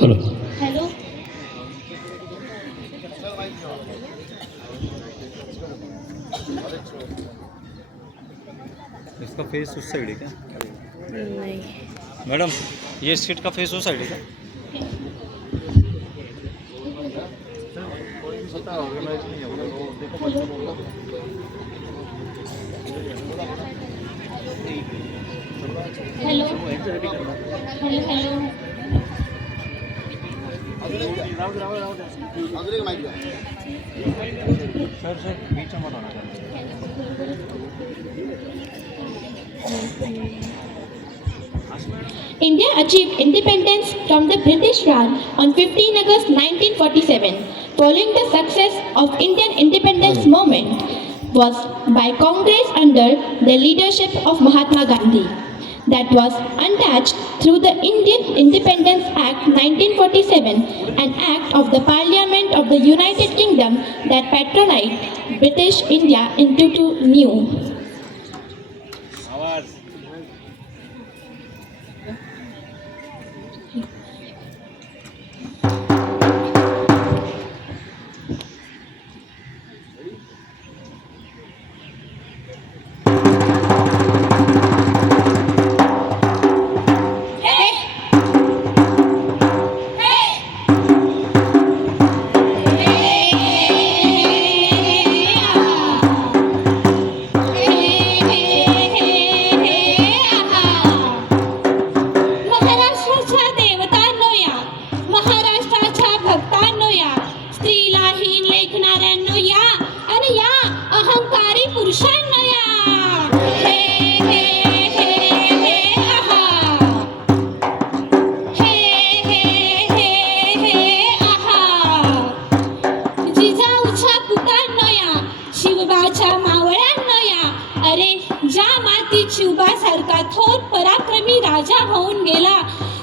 Hello hello. इसका face उस side है क्या नहीं। मैडम? ये स्किट का फेस उस साइड है क्या? Hello hello hello. Sir sir beach में मत आना। India achieved independence from the British Raj on 15 August 1947. Following the success of Indian independence movement was by Congress under the leadership of Mahatma Gandhi. That was untouched through the Indian Independence Act 1947, an act of the Parliament of the United Kingdom that patronized British India into new. महाराष्ट्राच्या देवतांनो या, महाराष्ट्राच्या भक्तांनो या, स्त्रीलाहीन लेखणाऱ्यांनो या आणि या अहंकारी पुरुषांनो या. हे हे हे हे आहा. हे हे हे हे आहा. जिजाऊच्या पुतांनो या, शिवबाच्या मावळ्यांनो या. अरे ज्या मातीत शिवबासारखा थोर पराक्रमी राजा होऊन गेला,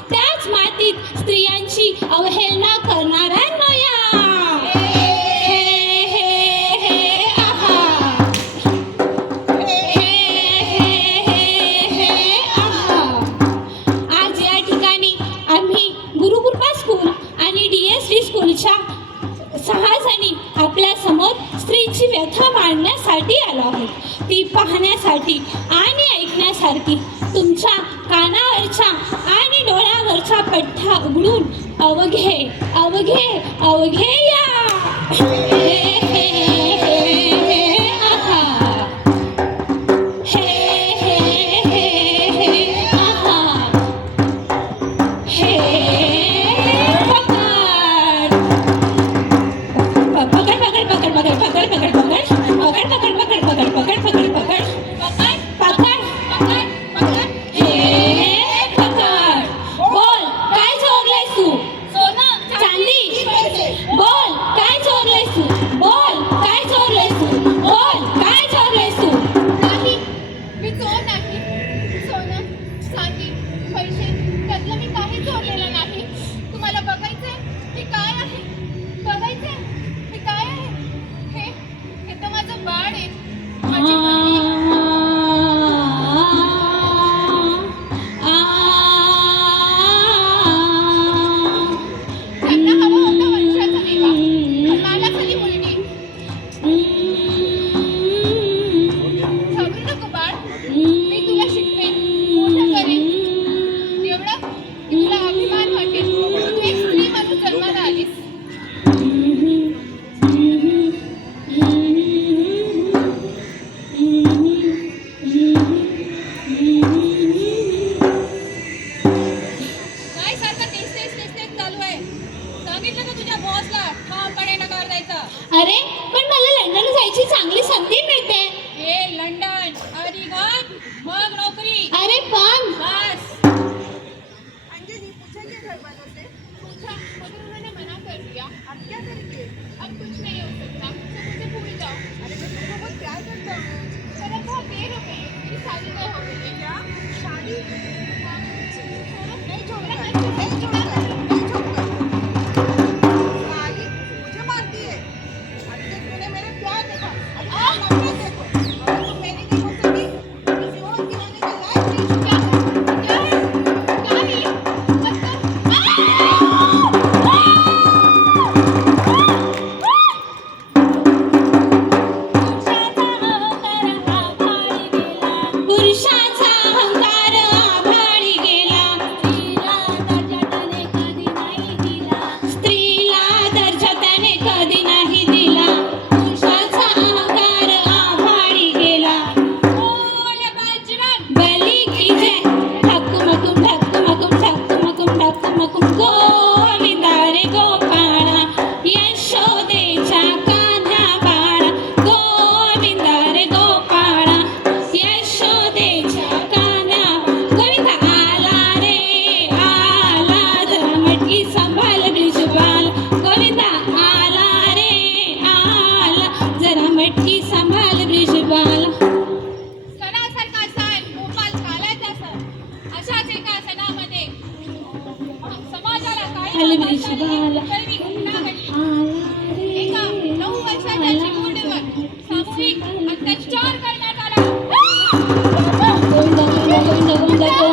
त्याच मातीत स्त्रियांची अवहेलना करणाऱ्यांनो या. हे हे हे आहा. हे हे हे हे आहा. आज या ठिकाणी आम्ही गुरुकृपा स्कूल आणि DSD स्कूलच्या 6 जणी आपल्या समोर स्त्रीची व्यथा मांडण्यासाठी आलो आहोत. ती पाहण्यासाठी आणि ऐकण्यासाठी तुमच्या कानावरच्या आणि डोळ्यावरचा पठ्ठा उघडून अवघे अवघे अवघे या. हे हे हे हे आहा. हे हे हे हे आहा. हे पकड पकड पकड पकड पकड पकड पकड पकड पकड पकड पकड पकड पकड पकड पकड पकड पकड पकड पकड. हे पकड. बोल काय चोरलेस तू? सोनं चांदी. बोल काय चोरलेस तू? खाली वृषभाला एका 9 वर्षाच्या चिमुरडीवर सामूहिक अत्याचार करण्यात आला. गोविंदा गोविंदा गोविंदा गोविंदा